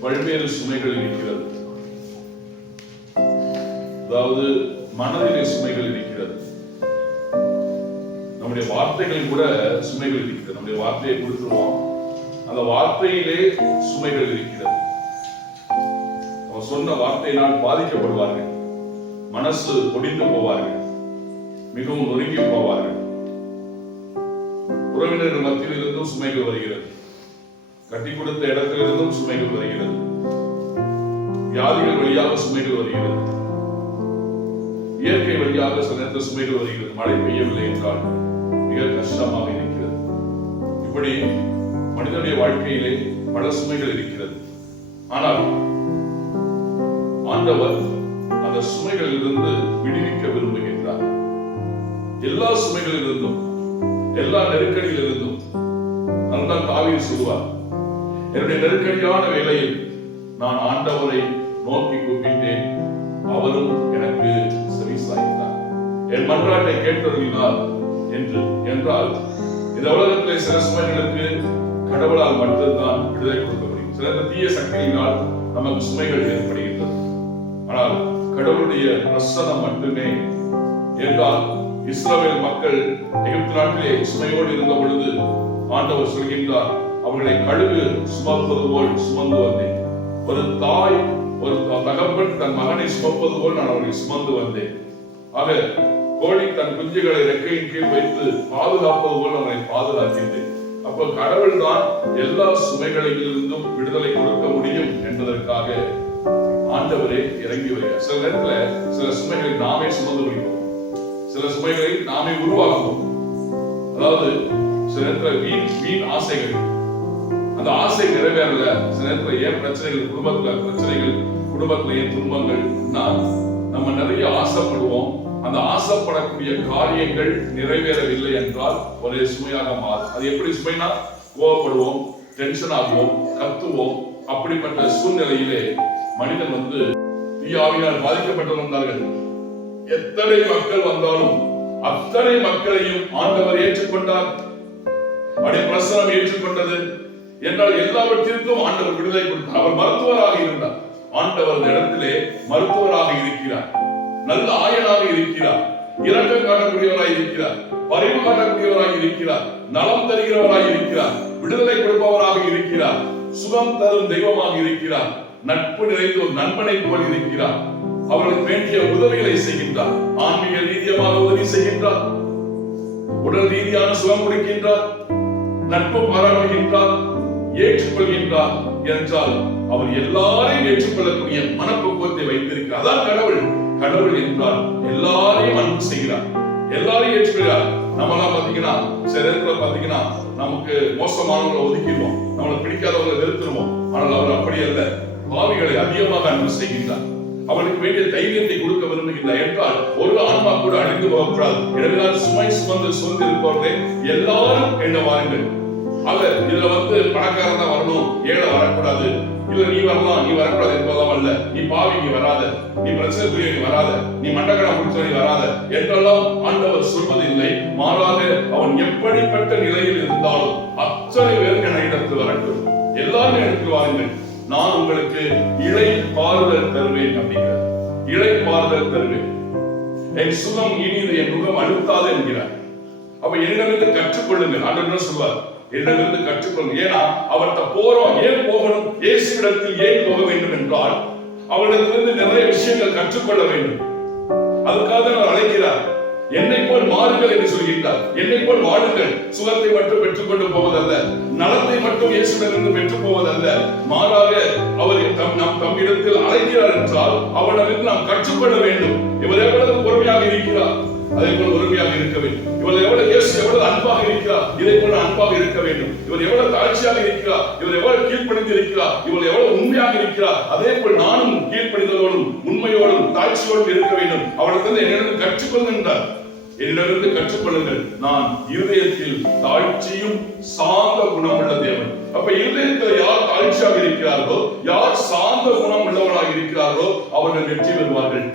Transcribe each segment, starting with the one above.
பல்வேறு சுமைகள் இருக்கிறது. அதாவது மனதிலே சுமைகள் இருக்கிறது. நம்முடைய வார்த்தைகளில் கூட சுமைகள் இருக்கிறது. நம்முடைய வார்த்தையை கொடுத்துருவோம். அந்த வார்த்தையிலே சுமைகள் இருக்கிறது. அவன் சொன்ன வார்த்தையினால் பாதிக்கப்படுவார்கள். மனசு ஒடிந்து போவார்கள். மிகவும் நொறுங்கி போவார்கள். உறவினர்கள் மத்தியில் இருந்தும் சுமைகள் வருகிறது. கட்டி கொடுத்த இடத்திலிருந்தும் சுமைகள் வருகிறது. வியாதிகள் வழியாக சுமைகள் வருகிறது. இயற்கை வழியாக சில நேரத்தில் சுமைகள் வருகிறது. மழை பெய்யவில்லை என்றால் மிக கஷ்டமாக இருக்கிறது. இப்படி மனிதனுடைய வாழ்க்கையிலே பல சுமைகள் இருக்கிறது. ஆனால் ஆண்டவர் அந்த சுமைகளிலிருந்து விடுவிக்க விரும்புகின்றார். எல்லா சுமைகளிலிருந்தும் எல்லா நெருக்கடியிலிருந்தும் அதுதான் தாவீது சொல்வார் என்னுடைய நெருக்கடியான வேலையில் நான் ஆண்டவரை நோக்கி கூப்பிட்டேன். அவரும் எனக்கு செவி சாய்ந்தார் என் மன்றாட்டை கேட்டறிந்தார் என்று என்றால் இந்த உலகத்திலே சில சுமைகளுக்கு கடவுளால் மட்டும்தான் விடுதலை கொடுக்க முடியும். சில தீய சக்தியினால் நமக்கு சுமைகள் ஏற்படுகின்றது ஆனால் கடவுளுடைய பிரசனம் மட்டுமே. என்றால் இஸ்ரவேல் மக்கள் எகிப்து நாட்டிலே சுமையோடு இருந்த பொழுது ஆண்டவர் சொல்கின்றார் அவர்களை கழுகு சுமப்பது போல் சுமந்து வந்தேன். ஒரு தாய் ஒரு தகப்பன் தன் மகனை சுமப்பது போல் நான் அவர்களை சுமந்து வந்தேன். ஆக கோழி தன் குஞ்சுகளை ரெக்கையின் கீழ் வைத்து பாதுகாப்பது போல் அவனை பாதுகாத்தேன் அப்ப கடவுள் தான் எல்லா சுமைகளிலிருந்தும் விடுதலை கொடுக்க முடியும் என்பதற்காக ஆண்டவரே இறங்கி வருகிறார். சில நேரத்துல சில சுமைகளை நாமே சுமந்து வருகிறோம் சில சுமைகளை நாமே உருவாக்குவோம். அதாவது சில நேரத்துல வீண் வீண் ஆசைகள். அந்த ஆசை நிறைவேறல. சில நேரத்துல ஏன் பிரச்சனைகள் குடும்பத்துல பிரச்சனைகள் குடும்பத்துல ஏன் துன்பங்கள்? நம்ம நிறைய ஆசைப்படுவோம். அந்த ஆசைப்படக்கூடிய காரியங்கள் நிறைவேறவில்லை என்றால் ஒரே சுமையாக மாறும். அது எப்படி சுமைனா? கோவப்படுவோம் டென்ஷன் ஆகுவோம் கத்துவோம். அப்படிப்பட்ட சூழ்நிலையிலே மனிதன் வந்து தீயாவினால் பாதிக்கப்பட்டு வந்தார்கள். எத்தனை மக்கள் வந்தாலும் அத்தனை மக்களையும் ஆண்டவர் ஏற்றுக்கொண்டார். அப்படி பிரசனம் ஏற்றுக்கொண்டது. என்றால் எல்லாவற்றிற்கும் ஆண்டவர் விடுதலை கொடுத்தார். அவர் மருத்துவராக இருந்தார். ஆண்டவர் இடத்திலே மருத்துவராக இருக்கிறார். நல்ல ஆயனாக இருக்கிறார். இரக்கம் காட்டக்கூடியவராய் இருக்கிறார். பரிவு காட்டக்கூடியவராய் இருக்கிறார். நலம் தருகிறவராய் இருக்கிறார். விடுதலை கொடுப்பவராக இருக்கிறார். சுகம் தரும் தெய்வமாக இருக்கிறார். நட்பு நிறைந்த ஒரு நண்பனை போல் இருக்கிறார். அவர்களுக்கு வேண்டிய உதவிகளை செய்கின்றார். ஆன்மீக ரீதியமாக உதவி செய்கின்றார். உடல் ரீதியான சுகம் கொடுக்கின்றார். நட்பு பாராட்டுகின்றார். ஏற்றுக்கொள்கின்றார் என்றால் அவர் எல்லாரையும் ஏற்றுக்கொள்ளக்கூடிய மனப்பக்குவத்தை வைத்திருக்கிறார் அதான் கடவுள். கடவுள் என்றால் எல்லாரையும் அன்பு செய்கிறார். எல்லாரையும் ஏற்றுக்கிறார் நம்மளாம் பாத்தீங்கன்னா சில இடத்துல பாத்தீங்கன்னா நமக்கு மோசமானவங்களை ஒதுக்கிடுவோம். நம்மளை பிடிக்காதவங்களை வெறுத்துருவோம். ஆனால் அவர் அப்படி அல்ல. பாவிகளை அதிகமாக அன்பு செய்கின்றார். அவனுக்கு வேண்டிய தைரியத்தை கொடுக்க விரும்புகின்றார் என்றால் ஒரு ஆன்மா கூட அழிந்து போகக்கூடாது. எனவேதான் சுமை சுமந்து சுமந்து எல்லாரும் என்ன வாருங்கள். அல்ல இதுல வந்து பணக்காரன் தான் வரணும். ஏழை வரக்கூடாது. இல்ல நீ வரலாம் நீ வரக்கூடாது என்பதெல்லாம் அல்ல. நீ பாவி நீ வராத. நீ பிரச்சனைக்குரிய நீ வராத. நீ மண்டக்கடை முடிச்ச நீ வராத. என்றெல்லாம் ஆண்டவர் சொல்வதில்லை. மாறாக அவன் எப்படிப்பட்ட நிலையில் இருந்தாலும் அத்தனை பேர் என இடத்தில் வரட்டும். எல்லாரும் எனக்கு வாருங்கள். நான் உங்களுக்கு இலை பாறுதல் தருவேன் அப்படிங்கிறார். இலை பாறுதல் தருவேன். என் சுகம் இனிது என் முகம் அழுத்தாது என்கிறார். அப்ப என்னிடமிருந்து கற்றுக்கொள்ளுங்கள். ஆண்டவர் சொல்வார்? என்னிலிருந்து கற்றுக்கொள்ளும் ஏன்னா அவர்கிட்ட போறோம் ஏன் போகணும்? இயேசுவிடத்தில் ஏன் போக வேண்டும் என்றால் அவரிடத்திலிருந்து நிறைய விஷயங்கள் கற்றுக்கொள்ள வேண்டும். அதுக்காக அவர் அழைக்கிறார். என்னை போல் மாறுங்கள் என்று சொல்கின்றார். என்னை போல் வாழுங்கள் சுகத்தை மட்டும் பெற்றுக்கொண்டு போவதல்ல. நலத்தை மட்டும் இயேசுவிடமிருந்து பெற்று போவதல்ல. மாறாக அவர் தம் நம் தம்மிடத்தில் அழைக்கிறார் என்றால் அவரிடமிருந்து நாம் கற்றுக்கொள்ள வேண்டும். இவர் எவ்வளவு பொறுமையாக இருக்கிறார். அதே போல உரிமையாக இருக்க வேண்டும். இவர் எவ்வளவு இயேசு எவ்வளவு அன்பாக இருக்கிறார் இதை போல அன்பாக இருக்க வேண்டும். இவர் எவ்வளவு தாழ்ச்சியாக இருக்கிறார் இவர் எவ்வளவு கீழ்ப்பணிந்து இருக்கிறார் இவர் எவ்வளவு உண்மையாக இருக்கிறார். அதே போல் நானும் கீழ்ப்படிந்ததோடும் உண்மையோடும் தாழ்ச்சியோடும் இருக்க வேண்டும். அவரிடத்தில் என்னிடம் கற்றுக்கொள்கின்றார். என்னிடமிருந்து கற்றுக்கொள்ளுங்கள். நான் இருதயத்தில் தாழ்ச்சியும் சாந்த குணமுள்ள தேவன். அப்ப இருதயத்தில் யார் தாழ்ச்சியாக இருக்கிறார்களோ யார் சாந்த குணம் உள்ளவர்களாக இருக்கிறார்களோ அவர்கள் வெற்றி பெறுவார்கள்.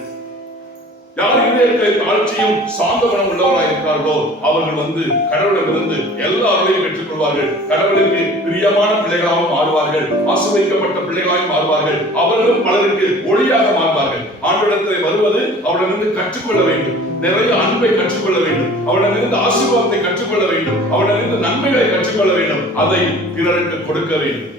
யார் இதயத்தை தாழ்ச்சியும் சாந்த குணம் உள்ளவராய் இருக்கிறார்களோ அவர்கள் வந்து கடவுளிடமிருந்து எல்லா அருளையும் பெற்றுக் கொள்வார்கள். கடவுளுக்கு பிரியமான பிள்ளைகளாக மாறுவார்கள். ஆசிர்வதிக்கப்பட்ட பிள்ளைகளாய் மாறுவார்கள். அவர்களும் பலருக்கு ஒளியாக மாறுவார்கள். ஆண்டிடத்திலே வருவது அவரிடமிருந்து கற்றுக்கொள்ள வேண்டும். நிறைய அன்பை கற்றுக்கொள்ள வேண்டும். அவனிடமிருந்து ஆசீர்வாதத்தை கற்றுக்கொள்ள வேண்டும். அவனிடமிருந்து நன்மைகளை கற்றுக்கொள்ள வேண்டும். அதை பிறருக்கு கொடுக்க வேண்டும்.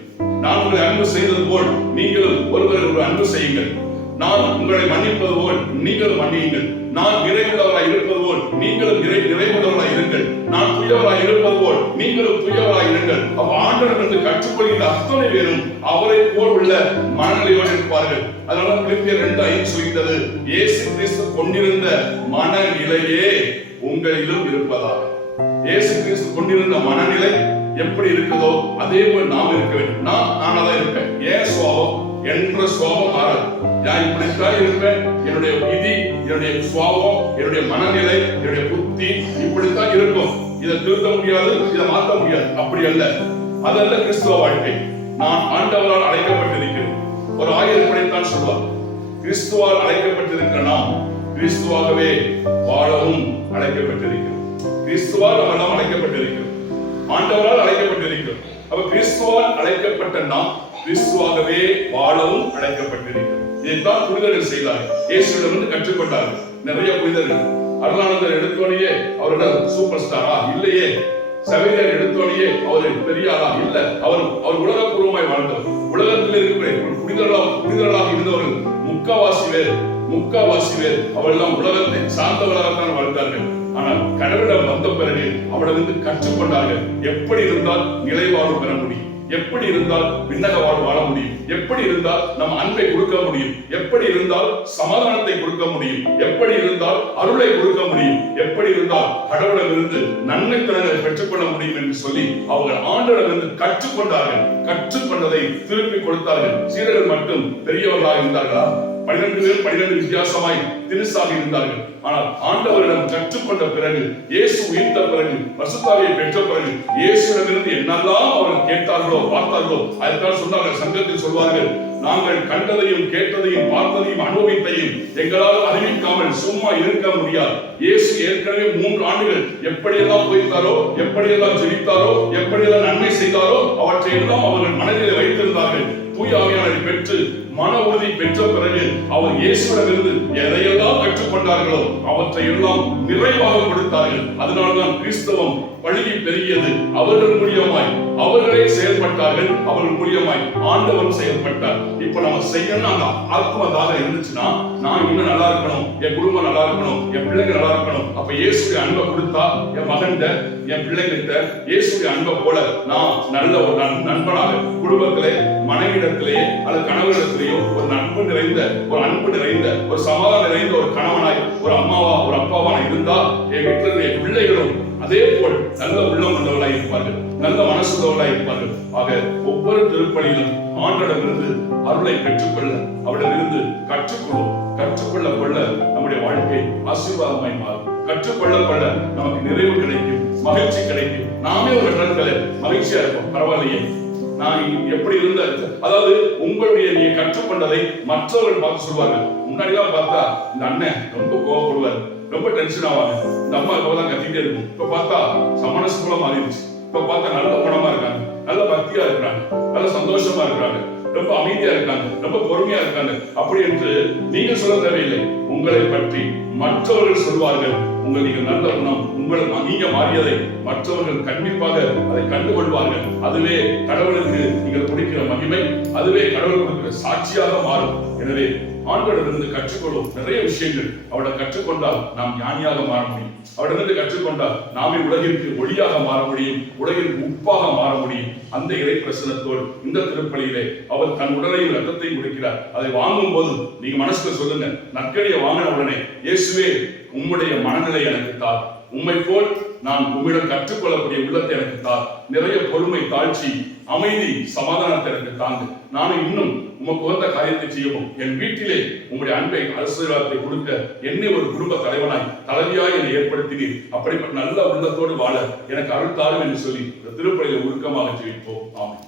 நான் உங்களை அன்பு செய்தது போல் நீங்களும் ஒருவர் ஒரு அன்பு செய்யுங்கள். நான் உங்களை மன்னிப்பது போல் நீங்களும் மன்னியுங்கள். நான் நிறைவுள்ளவராய் இருப்பது போல் நீங்களும் நிறை நிறைவுள்ளவராய் இருங்கள். நான் துயவராய் இருப்பது போல் நீங்களும் துயவராய் இருங்கள். அப்ப ஆண்டவரிடமிருந்து கற்றுக்கொள்கின்ற அத்தனை பேரும் அவரை போல் உள்ள மனநிலையோடு இருப்பார்கள். அதனால பிலிப்பியர் ரெண்டு ஐந்து சொல்கிறது இயேசு கிறிஸ்து கொண்டிருந்த மனநிலையே உங்களிலும் இருப்பதாக. இயேசு கிறிஸ்து கொண்டிருந்த மனநிலை எப்படி இருக்குதோ அதே போல் நாம் இருக்க வேண்டும். நான் நானாதான் இருப்பேன். ஏன் சுவாபம் என்ற சுவாபம் மாறாது. நான் இப்படித்தான் இருப்பேன். என்னுடைய விதி என்னுடைய சுவாபம் என்னுடைய மனநிலை என்னுடைய புத்தி இப்படித்தான் இருக்கும். இதை திருத்த முடியாது இதை மாற்ற முடியாது. அப்படி அல்ல. அதல்ல கிறிஸ்துவ வாழ்க்கை. நான் ஆண்டவரால் அழைக்கப்பட்டிருக்கிறேன். ஒரு ஆயிரம் படைத்தான் சொல்வார். கிறிஸ்துவால் அழைக்கப்பட்டிருக்கிற நாம் கிறிஸ்துவாகவே வாழவும் அழைக்கப்பட்டிருக்கிறோம். கிறிஸ்துவால் நம்ம அழைக்கப்பட்டிருக்கிறோம். ஆண்டவரால் அழைக்கப்பட்டிருக்கிறோம். அப்ப கிறிஸ்துவால் அழைக்கப்பட்ட நாம் கிறிஸ்துவாகவே வாழவும் அழைக்கப்பட்டிருக்கிறோம். இதைத்தான் புனிதர்கள் செய்தார்கள் இயேசுவிடமிருந்து கற்றுக்கொண்டார்கள் நிறைய புனிதர்கள் அருளானந்தர் எடுத்தோடையே அவரிடம் சூப்பர் ஸ்டாரா இல்லையே. சவேரியர் எடுத்தோடையே அவர் பெரிய ஆளா இல்ல. அவர் அவர் உலகப்பூர்வமாய் வாழ்ந்தவர். உலகத்தில் இருக்கிற புனிதர்களாக புனிதர்களாக இருந்தவர்கள் முக்காவாசி பேர் முக்காவாசி பேர் அவெல்லாம் உலகத்தை சார்ந்தவர்களாகத்தான் வாழ்ந்தார்கள். ஆனால் கடவுளிடம் வந்த பிறகு அவரிடமிருந்து கற்றுக்கொண்டார்கள். எப்படி இருந்தால் நிலைவாழ்வு பெற முடியும். எப்படி இருந்தால் விண்ணக வாழ் வாழ முடியும்? எப்படி இருந்தால் நம் அன்பை கொடுக்க முடியும்? எப்படி இருந்தால் சமாதானத்தை கொடுக்க முடியும்? எப்படி இருந்தால் அருளை கொடுக்க முடியும்? எப்படி இருந்தால் கடவுளிலிருந்து நன்மை திறனை பெற்றுக்கொள்ள முடியும் என்று சொல்லி அவர்கள் ஆண்டவரிடமிருந்து கற்றுக்கொண்டார்கள். கற்றுக்கொண்டதை திருப்பி கொடுத்தார்கள். சீரர்கள் மட்டும் பெரியவர்களாக இருந்தார்களா? பனிரெண்டு பேர் பனிரெண்டு வித்தியாசமாய் திருசாக இருந்தார்கள். ஆனால் ஆண்டவரிடம் கற்றுக்கொண்ட பிறகு இயேசு உயிர்த்த பிறகு பசுத்தாவியை பெற்ற பிறகு இயேசுடமிருந்து என்னெல்லாம் அவர்கள் கேட்டார்களோ பார்த்தார்களோ அதற்காக சொன்னார்கள் சங்கத்தில் சொல்வார்கள் நாங்கள் கண்டதையும் கேட்டதையும் பார்த்ததையும் அனுபவித்தையும் எங்களால் அறிவிக்காமல் சும்மா இருக்க முடியாது. இயேசு ஏற்கனவே மூன்று ஆண்டுகள் எப்படியெல்லாம் போய்த்தாரோ எப்படியெல்லாம் ஜெபித்தாரோ எப்படியெல்லாம் நன்மை செய்தாரோ அவற்றை எல்லாம் அவர்கள் மனதில் வைத்திருந்தார்கள். தூய ஆவியானரை பெற்று மன உறுதி பெற்ற பிறகு அவர் இயேசுவிடமிருந்து எதையெல்லாம் கற்றுக்கொண்டார்களோ அவற்றை எல்லாம் நிறைவாக கொடுத்தார்கள். அதனால்தான் கிறிஸ்தவம் பழுகி பெருகியது. அவர்கள் மூலியமாய் அவர்களே செயல்பட்டார்கள். அவர்கள் மூலியமாய் ஆண்டவன் செயல்பட்டார். இப்ப நம்ம செய்யணும் அந்த ஆத்மதாக இருந்துச்சுன்னா நான் இன்னும் நல்லா இருக்கணும் என் குடும்பம் நல்லா இருக்கணும் என் பிள்ளைங்க நல்லா இருக்கணும். அப்ப இயேசுடைய அன்பை கொடுத்தா என் மகன்கிட்ட என் பிள்ளைங்கிட்ட இயேசுடைய அன்பை போல நான் நல்ல ஒரு நண்- நண்பனாக குடும்பத்திலே மனைவிடத்திலேயே அல்லது கணவரிடத்திலேயோ ஒரு நட்பு நிறைந்த ஒரு அன்பு நிறைந்த ஒரு சமாதானம் நிறைந்த ஒரு கணவனாய் ஒரு அம்மாவா ஒரு அப்பாவா நான் இருந்தா என் வீட்டில் என் பிள்ளைகளும் அதே போல் நல்ல உள்ளம் கொண்டவர்களாய் இருப்பார்கள் நல்ல மனசுள்ளவர்களாய் இருப்பார்கள். ஆக ஒவ்வொரு திருப்பணியிலும் ஆண்டிடமிருந்து அருளை பெற்றுக்கொள்ள அவரிடமிருந்து கற்றுக்கொள்வோம். கற்றுக்கொள்ள கொள்ள நம்முடைய வாழ்க்கை ஆசீர்வாதமாய் மாறும். கற்றுக்கொள்ள கொள்ள நமக்கு நிறைவு கிடைக்கும் மகிழ்ச்சி கிடைக்கும். நாமே ஒரு இடத்துல மகிழ்ச்சியா இருப்போம். பரவாயில்லையே. நான் எப்படி இருந்த அதாவது உங்களுடைய நீங்க கற்றுக்கொண்டதை மற்றவர்கள் பார்த்து சொல்லுவாங்க. முன்னாடிலாம் பார்த்தா இந்த அண்ணன் ரொம்ப கோவப்படுவார். ரொம்ப டென்ஷன் ஆவாங்க. இந்த அம்மா இப்பதான் கத்திட்டே இருக்கும் இப்ப பார்த்தா சமணசுக்குள்ள மாறிடுச்சு. இப்ப பார்த்தா நல்ல குணமா இருக்காங்க. நல்ல பக்தியா இருக்கிறாங்க. நல்ல சந்தோஷமா இருக்கிறாங்க. ரொம்ப அமைதியா இருக்காங்க ரொம்ப பொறுமையா இருக்காங்க. அப்படி என்று நீங்க சொல்ல தேவையில்லை. உங்களை பற்றி மற்றவர்கள் சொல்வார்கள். உங்கள் நீங்க நல்ல குணம் உங்களை நீங்க மாறியதை மற்றவர்கள் கண்டிப்பாக அதை கண்டுகொள்வார்கள். அதுவே கடவுளுக்கு நீங்கள் கொடுக்கிற மகிமை அதுவே கடவுள் கொடுக்கிற சாட்சியாக மாறும். எனவே ஆண்களிடமிருந்து கற்றுக்கொள்ளும் நிறைய விஷயங்கள். அவரை கற்றுக்கொண்டால் நாம் ஞானியாக மாற முடியும். அவளிடமிருந்து கற்றுக்கொண்டால் நாமே உலகிற்கு ஒளியாக மாற முடியும். உலகிற்கு உப்பாக மாற முடியும். அந்த இறை பிரசனத்தோடு இந்த திருப்பலியிலே அவர் தன் உடலையும் ரத்தத்தையும் கொடுக்கிறார். அதை வாங்கும் போது நீங்க மனசுல சொல்லுங்க நற்கடியை வாங்கின உடனே இயேசுவே உம்முடைய மனநிலை எனக்கு தார். உம்மை போல் நான் உம்மிடம் கற்றுக்கொள்ளக்கூடிய உள்ளத்தை எனக்கு தார் நிறைய பொறுமை தாழ்ச்சி அமைதி சமாதானத்தை எனக்கு தாங்கு. நானும் இன்னும் உமக்கு வந்த காரியத்தை செய்யவும். என் வீட்டிலே உம்முடைய அன்பை ஆசீர்வாதத்தை கொடுக்க என்னை ஒரு குடும்ப தலைவனாய் தலைவியாய் என்னை ஏற்படுத்தினீர். அப்படிப்பட்ட நல்ல உள்ளத்தோடு வாழ எனக்கு அருள் தாரும் என்று சொல்லி இந்த திருப்பலியில் உருக்கமாக ஜெயிப்போம் ஆமாம்